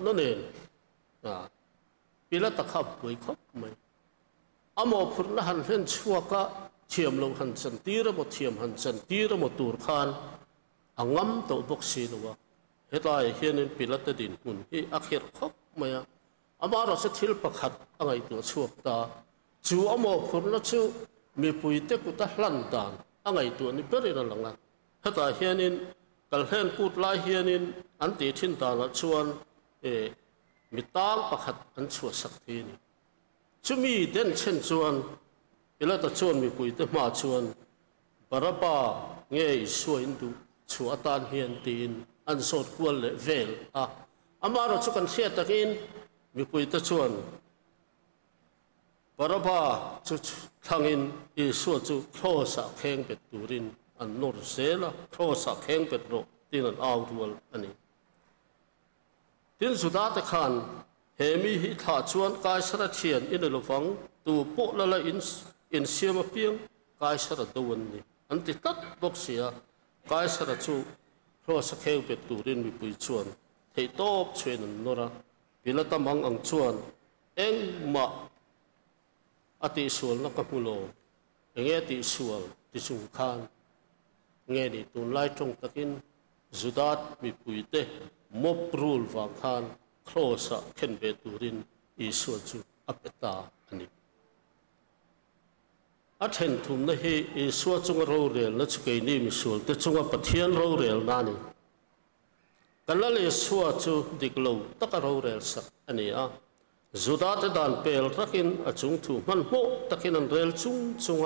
na nen pilata kha buai khop mai อโมพุนละหันเล่นชัวกะเทียมลงหันจันตีระหมดเทียมหันจันตีระหมดตูรคานอ่างงำตัวบกสีลัวเหตุไรเฮียนินปิลัตดินหุ่นที่อักเขรคบมาอามาเราจะทิลประคัดอะไรตัวชัวตาจูอโมพุนละจูมีปุยเตกุตะลันดานอะไรตัวนี้เป็นอะไรหลังนั้นเหตุไรเฮียนินกัลเฮนกูดไลเฮียนินอันตีทินตาละชวนมีตางประคัดอันชัวสักทีนี้จะมีเด่นเช่นชวนเวลาตะชวนมีปุยเตมาชวนบาราบาเงยสวยดูชัวตานเฮียนตีนอันสดกวนเลเวลอามาเราชุกันเสียตะกินมีปุยตะชวนบาราบาจุทางอินอีสวจุโคสะเข่งเป็ดตูรินอันนอร์เซลโคสะเข่งเป็ดโรตีนันเอาทัวลอันนี้ทินสุดาตะขันเฮมีหิถาชวนกายสระเทียนอินเลฟังตูปุละละอินเสียมาเพียงกายสระดวนนี่อันติตัดบกเสียกายสระจูโคสะเข่งเป็ดตูรินมีปุยชวนเทโตบช่วยนันนระพิลตมังอังชวนเอ็งมาอติสวลนักมุโลเงี้ยติสวลติสุขานเงี้ยนี่ตุนไล่ตรงตะกินจุดาดมีปุยเตมบรูลวังคานโครสะเข็นเบตูรินอีสวลจูอัปตาอันนี้อัดเห็นทุ่มนะเฮอีสวลจุงเราเรียลนักเกยนี่มีสวลแต่จุงปะเทียนเราเรียลนั่นนี่กันละเลยสวลจูดิกโลตักเราเรียลสักอันนี้จุดาตดานเปลรักินอจุงถูมันโมตะกินอันเรลจุงจุง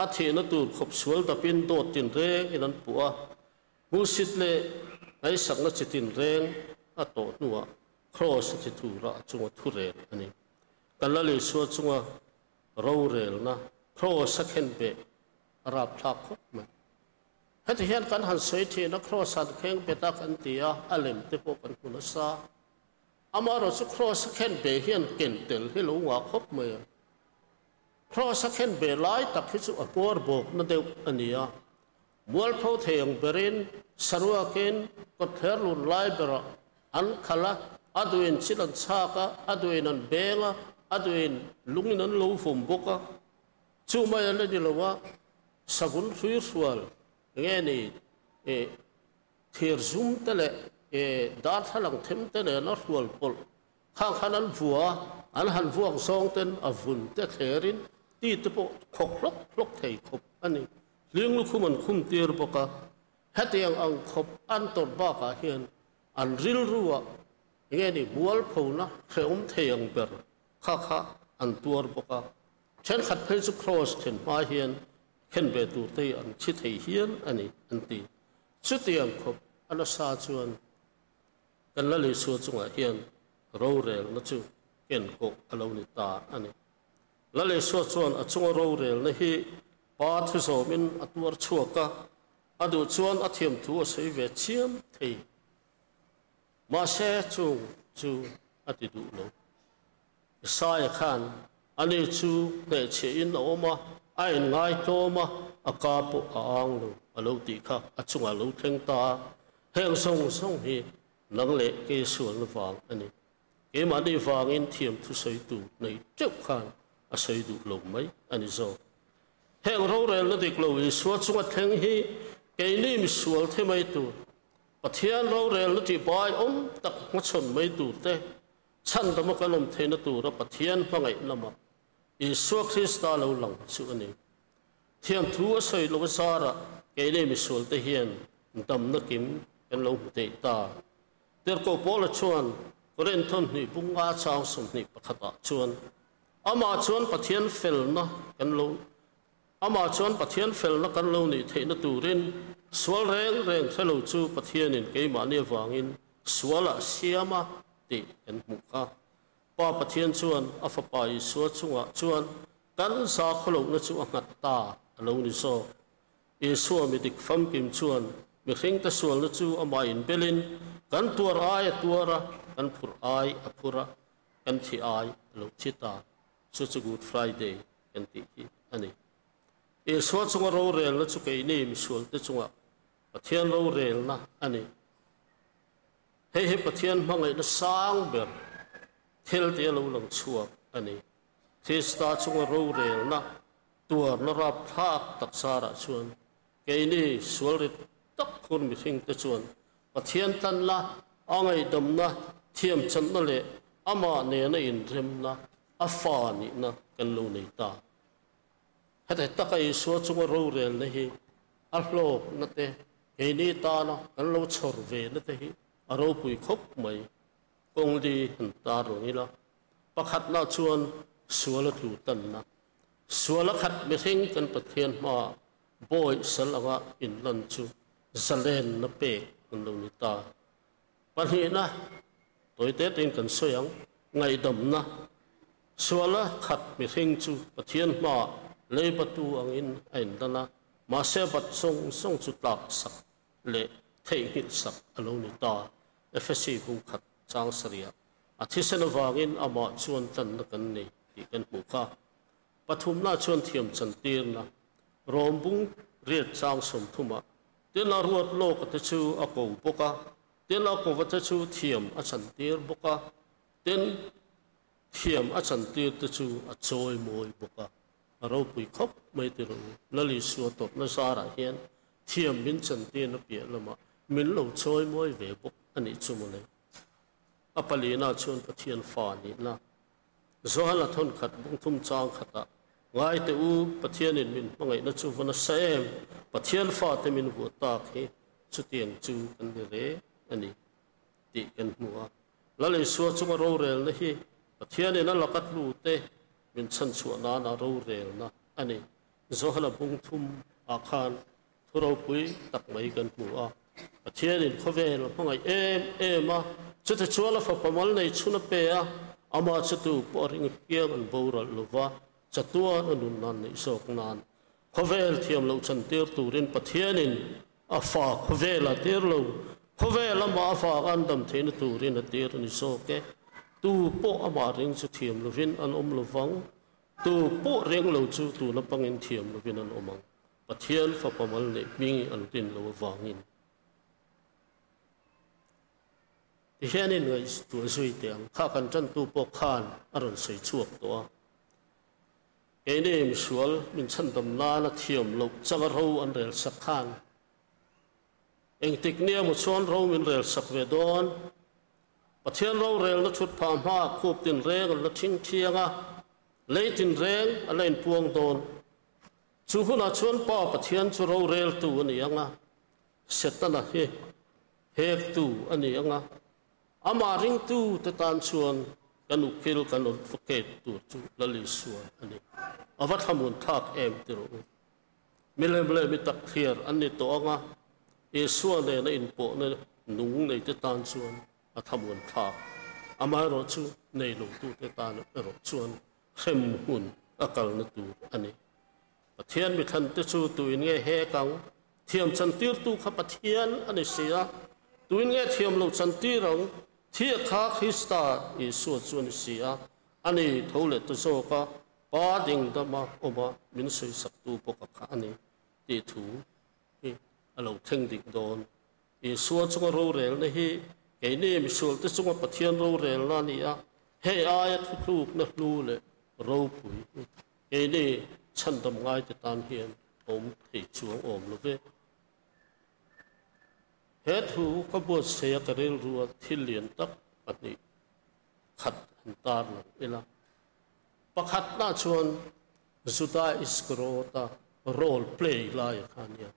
อาทิตย์นั้นตูขบสวลตะปินโดดตินเรงอินันปัวมูสิตเลไอสักนัดจิตินเรงอาโตนัวครอสจิตูระจุงทุเรลอันนี้กันละเลยสวจุงเราเรลนะครอสเข็นเบรับทักคบมันให้ที่เห็นกันหันสวยทีนักครอสันเข่งเบตักอันตียอัลเลมเตปกันคุณสาอามาเราจะครอสเข็นเบเฮียนเก่นเตลให้รู้ว่าคบเมื่อครอสเข็นเบไลตักที่สุดปวดบกนั่นเดียวอันนี้มัวพอเทียงเบรินสรุปกินก็เทลุนไลเบระอันขละอดูอินชิลันชากะอดูอินันเบงะอดูอินลุงนันลูฟุมบกะจู่มาอย่างนี้ละว่าสกุลสุยสวลเงี้ยนี่เทียร์ซุ่มเตเลดาร์ทลังเทมเตเลนัสวลปอลข้างขนันฟัวอันหันฟัวสองเตนอฟุนเตเทรินตีตะโปขกลกลกไทยขบอันนี้เลี้ยงลูกมันคุ้มเตียร์ปกะฮัตยังอังขบอันตรบ้ากะเฮียนอันริลรัวเงี้ยนี่บัวพูนะเขียมเทียงเบอร์ข้าอันตัวปกะเช่นขัดเพลสุครอสเห็นมาเฮียนเห็นเบตูเตียนชิดเฮียนอันนี้อันตีสุดเตียงขบอันซาจวนกันละเลยสัวจงเฮียนเราเรลนะจูเก่นกกอลานิตาอันนี้ละเลยสัวจวนจงเราเรลนะฮีปาทุโสมินอตัวชัวกะอดูจวนอเทียมตัวสวยเวชียมเทมาเชจูอติดูโลสายขันอันนี้จูเนเชินโอมาไอ้ไงโตมาอากาปุอ่างโลอโลติค่ะจงอโลเทงตาเฮงส่งฮีนังเละเกส่วนฟังอันนี้เกมันดีฟังอินเทียมทุสวยดูในเจ้าขันอาศัยดูลงไหมอันนี้โซเฮงเราเรียนนักเด็กเราอีสวดจงเทงฮีเกนี่มีสวดที่ไม่ตัวปะเทียนเราเรียนนักที่บายตักมาชนไม่ดูเต้ฉันทำมากันลมเทนตัวเราปะเทียนพังไงละมาอีสวดคริสต์เราหลังสุอันนี้เทียมทัวใส่ลงสาระเกนี่มีสวดเทียนดำนักกิมกันลงเตตาเดี๋ยวก็พอละชวนก็เรียนทนนี่บุ้งอาชาวสมนี่ปะขตาชวนอามาชวนปะเทียนเฟลนะกันลงอามาชวนปะเทียนเฟลนะกันลงนี่เทนตูรินสวลแรงเฟลจูปะเทียนินเกมาเนี่ยวางินสวลเสียมาติกันมุกะป้าปะเทียนชวนอัฟปายสวดชวนกันสาขลุกนชวนหัดตาลงนี่โซเอสัวมีดิกฟัมกิมชวนมีเข่งตะสวลนจูอามาอินเบลินกันตัวร้ายตัวระกันผู้ร้ายอภุระกันที่อายลงชิตาสุดกูดฟรายเดย์กันที่อันนี้เอสัวจงเราเรียนแล้วจุกไอ้นี่มีส่วนที่จงปะเทียนเราเรียนนะอันนี้ให้ปะเทียนมังไงนะสร้างแบบเทลเดียเราหลังชัวอันนี้ ที่สตาร์ช่วงรู้เร็วนะตัวนรับภาคตักสาระชวนเกนี่สวริตตักคนมีสิ่งตะชวนปะเทียนตันละอ่างไอดมนะเทียมฉันนั่นแหละอามาเนนอินเริมนะอาฟานี่นะกันลูนิตาให้แต่ตักไอสวช่วงรู้เร็วนะฮีอัลโลกนั่นเองเกนี่ตานะกันลูชอร์เวนั่นเองอารมณ์ปุยคบไหมกงดีหันตาหลงนี่ละประคัดน่าชวนสวละถูตันนะสวละขัดไม่ทิ้งกันประเทียนมาบ่อยสละว่าอินลันจูสเลนนับเปกกันลูนิตาปัญหานะตัวเต้นกันสวยงไงดำนะสวละขัดไม่ทิ้งจูประเทียนมาเลยประตูอังอินไอ้นั่นนะมาเสบัดส่งจุดหลักสักเละเที่ยงหินสักอลูนิตาเอฟซีบุขัดจางเสียอาทิตย์เสนวางินอามาชวนตันกันนี่ที่กันบุกะปฐุมน่าชวนเทียมจันตีนนะรวมบุ้งเรียดจางสมทุมะเดี๋ยวเรารวดโลกตะชูอากูบุกะเดี๋ยวเรากูวัตชูเทียมอาจันตีนบุกะเดี๋ยวเทียมอาจันตีนตะชูอาโจยมวยบุกะเราปุยคบไม่ติรู้นั่นลิสวดตบนั่นสาระเฮียนเทียมมินจันตีนเปียละมามินเราโจยมวยเวบุกอันนี้จุมเลยอปลีน่าชวนประเทียนฟ้านี่นะโซฮัลทนขัดบุ้งทุ่มจางขัดอะไงแต่อูประเทียนมินว่าไงน่าจูวันเซมประเทียนฟ้าแต่มินหัวตาเฮจุดเตียงจูกันเดเรอันนี้ติกันหัวแล้วเลยสัวจุมาโรเรลนะฮีประเทียนนี่นั่นเรากัดรูเตมินชันชัวนานาโรเรลนะอันนี้โซฮัลบุ้งทุ่มอาคารทุเราปุยตักไม่กันหัวประเทศนี้เขาเวลพวกไงเอ็มจุดที่ชัวร์แล้วพอมาในชุนเปียอามาจุดปอริงเกียงบูรัลลวะจุดตัวนุ่นนั่นในโศกนานเขาเวลเทียมเราฉันเตียร์ตูรินประเทศนี้อาฝากเขาเวลเตียร์เราเขาเวลมาฝากอันดำเทนตูรินเตียร์นิโศกตูโปอามาริงจุดเทียมเราวินอันอมเราฟังตูโปเริงเราจุดตูนับปังอินเทียมเราวินอันอมังประเทศพอมาในมิงอันดินเราฟังอินที่เห็นนี่เงยตัวสวยเตียงข้ากันจันตูปกขานอรุณสวยชวกตัวเอ็นี่มิสวลมินชันตำนานเทียมลุกจังเราอันเรลสักขานเองติกเนี่ยมุชวนเรามินเรลสักเวดอนประเทศเราเรลนัชุดพามาควบตินเรงนัทิ้งเทียงอ่ะเลยตินเรงอะไรพวงโดนจูหุนชวนป้าประเทศจูเราเรลตัวนี่ยังอ่ะเสร็จตั้งนะเฮกตัวอันนี้ยังอ่ะอามาริงตูแต่ตานชวนกันอุกิลกันอุฟเกตตูจูละลิสวนอันนี้อาวัตขมุนทักติรูมิเลมิตักเทียร์อันนี้ตัวงะเอส่วนในอินโปในนุ่งในแต่ตานชวนอาขมุนทักอามารจูในหลงตูแต่ตานรชวนเข้มหุ่นอากาศนตูอันนี้ประเทศมิทันแต่จูตัวเงี้ยเฮกังเทียมชันตีร์ตูขับประเทศอันนี้เสียตัวเงี้ยเทียมเราชันตีร์ที่ข้าคริสตาอิสุส่วนเสียอันนี้ทุเลตุโซกะป้าดิ่งดมาอมามินสุยสักตูปกะอันนี้ที่ถูนี่เราเทงดิ่งโดนอิสุจงรู้เรื่องนี่เกนี่มิสุลที่จงปะเทียนรู้เรื่องนั่นนี่อ่ะเฮียอายทุกลูกนักรู้เลยรู้ปุยเกนี่ฉันทำง่ายจะตามเฮียนอมที่ช่วงอมลูกเว้เหตุหูก็บวชเสียกระเรื่องรัวที่เลียนตักปัจจุขัดหันตาหลังเวลาประคัดน่าชวนสุดาอิสกโรตาโรลเพลย์ลายขันยา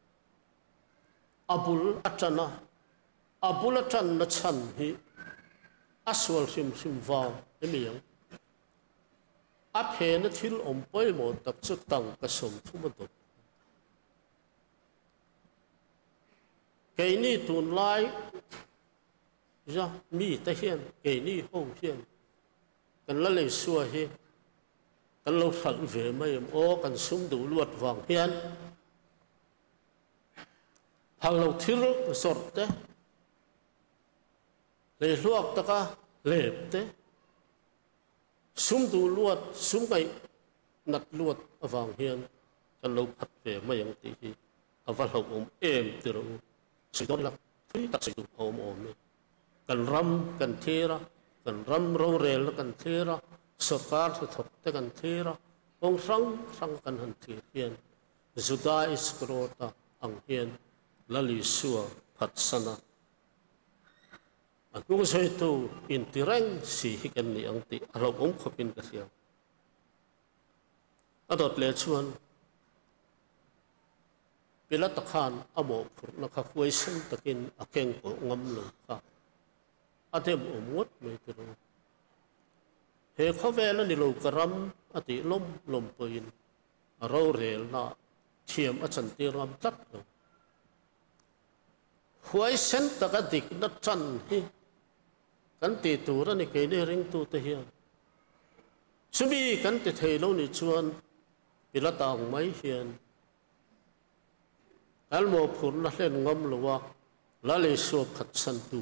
อับุลอัจนะอับุลอัจนะฉันฮีอัสวลชิมวาวไม่มีอย่างอัพเฮนทิลอมไปหมดตักจุดตั้งกระสมทุมันตกเกนี่ตุนไล่จะมีแต่เฮียนเกนี่ห้องเฮียนกันละเลยสัวเฮกันเราฝันเวไม่โอ้กันซุ่มดูลวดวางเฮียนพอเราทิลสดเตเลยลวกตะกะเล็บเตซุ่มดูลวดซุ่มไปนัดลวดวางเฮียนกันเราผัดเวไม่ยังตีเอาวันเราติรูสิ่งนั้นละที่ตัดสิ่งโอมนี่กันรำกันเทระกันรำเราเรลกันเทระ sarkar se thot te kan thira ong sang kan han thir hian Juda Iskrota ang hian lali suwa phat sana anung soi tu in tirang si hikan ni ang ti alo ong khopin ka siam adot le chuan pila takhan amo phur na kha huai sen takin akeng ko ngam lo kha atem umut me tiro he khovela ni lo karam ati lom poin aro rel na thiam a chan ti ram tat lo huai sen taka dik na chan hi kan ti tu ra ni ke ni ring tu te hian chumi kan ti thei lo ni chuan pila tang mai hian almo phur na hlen ngam lo wa la le so khat san tu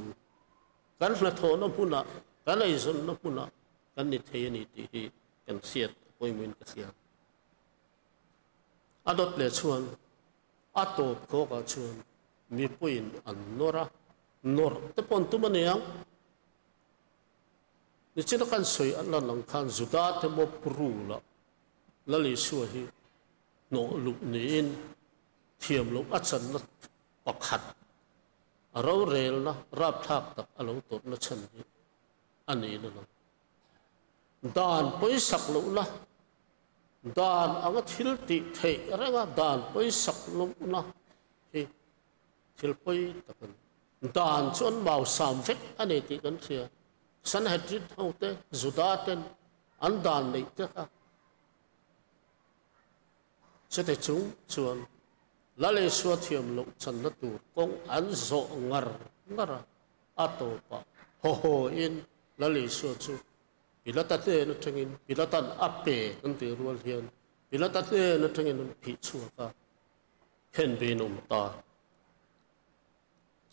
kan hla tho na huna kan ai zon na huna kan ni thei ni ti hi kan siat poi min ka sia adot le chuan atop ko ka chuan mi puin an nor te pon tu maniang ni china kan soi an lang khan Juda te mo pru la li su hi no lu ni in thiam lo achan na pakhat aro rel na rap thak tak alo tot na chan hi ani na dan poi sak lo na dan anga thil ti thei ranga dan poi sak lo na hi thil poi takan dan chon mau sam vek ani ti kan thia san hadrit hote Juda ten an dan nei te ka chete chung chuan la le suwa thiam lo chan na tur kong an zo ngara atopa ho in la le suwa chu pilata te na tengin pilatan ape kan te rual hian pilata te na tengin phi chuwa ka khen be nom ta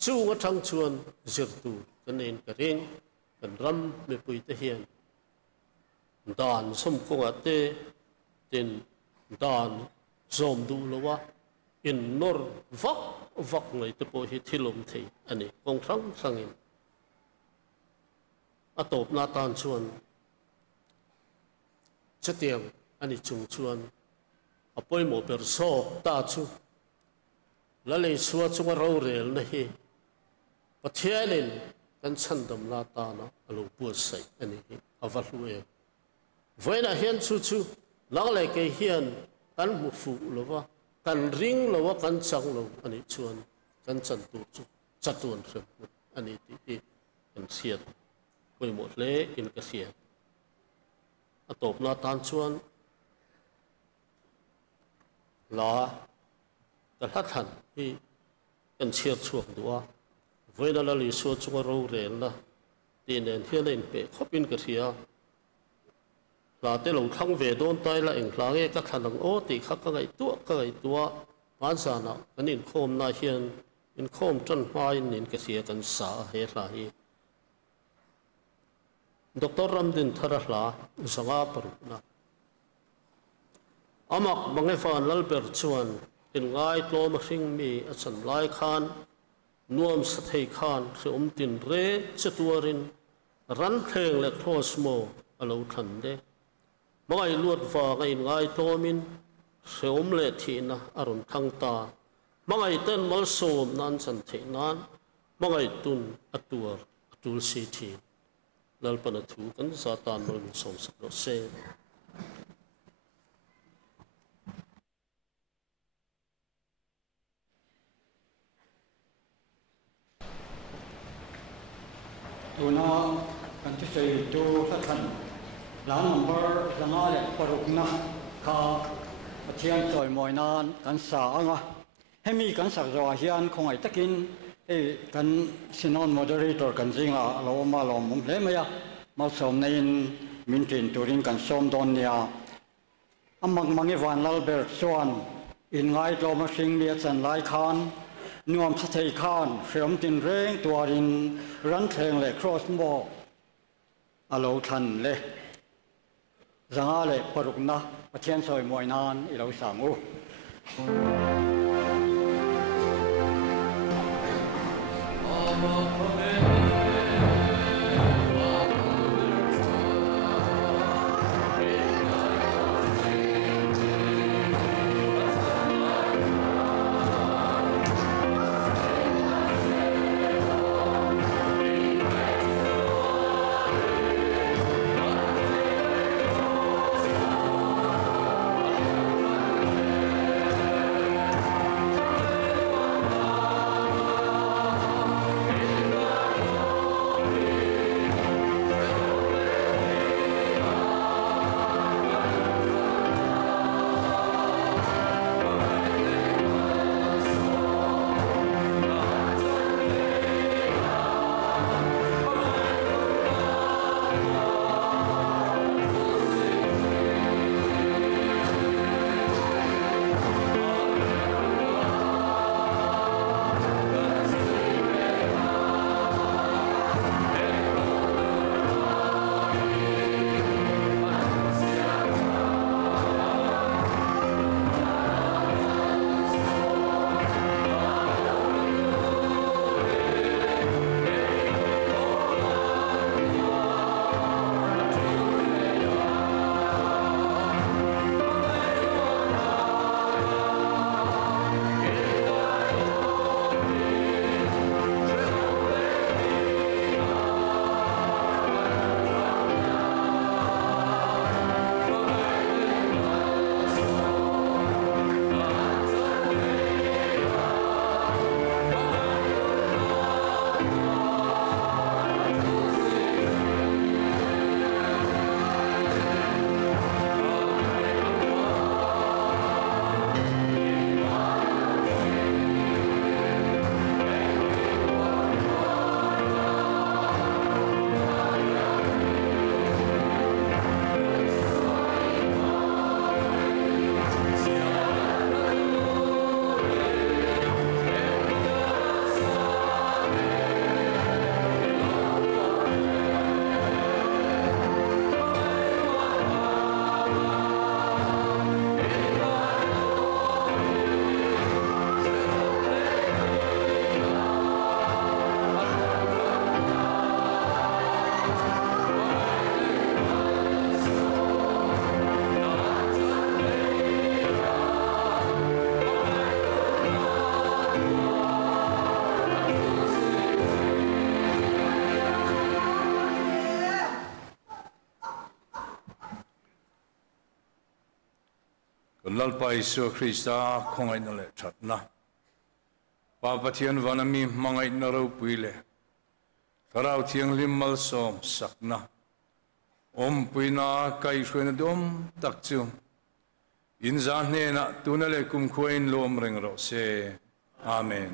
chu nga thang chuan zirtu kan en ka reng kan ram me pui te hian dan som konga te tin dan zom du lowa in nor vak ngai te po hi thilom thei ani kong thangin atop na tan chuan chatiang ani chung chuan apoi mo per so ta chu la le suwa chunga ro rel na hi pathianin kan chandam na ta na alo pu sai ani hi avalue voina hian chu lang le ke hian kan mu fu lowa kan ring lowa kan chang lo ani chuan kan chan tu chu chatun rem ani ti kan siat poi mo le in ka siat atop na tan chuan la kan hathan hi kan chiar chuak duwa voina la li so chunga ro rel na tin en hian in pe khopin ka ria la te lo thang ve don tai la eng hlang e ka thanang o ti kha ka ngai tua man sa na kan in khom na hian in khom tan mai in ka sia kan sa he la hi Dr. Ramdin Tharahla zanga paruna amak mangefan lalber chuan in ngai tlom hring mi a chan lai khan nuam sathei khan se tin re chatuarin ran thleng le thosmo alo than de mangai luat wa ngai tlomin se le thina arun thang ta mangai ten mal som nan chan the nan mangai tun atul si thi lalpana thu kan satan mal som sak lo se tuna kan ti sei tu khan lang number zanga le parukna kha pathian choi moi nan kan sa anga hemi kan sak zo hian khongai takin kan sinon moderator kan jinga lo ma lo mum le maya mal som nein min tin turin kan som don nia amang mangi van lalber chuan in ngai lo ma sing mi chan lai khan nuam sathei khan fiam tin reng tuarin ran thleng le cross mo alo than le zanga le parukna pathian soi moi nan i lo sangu lalpa Isu Krista kongai na le chat na. Papatian vanami mangai na rau puile. Karau tiang limal som sakna. Puina kai shwena dom takchu. Inzan ne na tunale kum kuen lom ring ro se. Amen.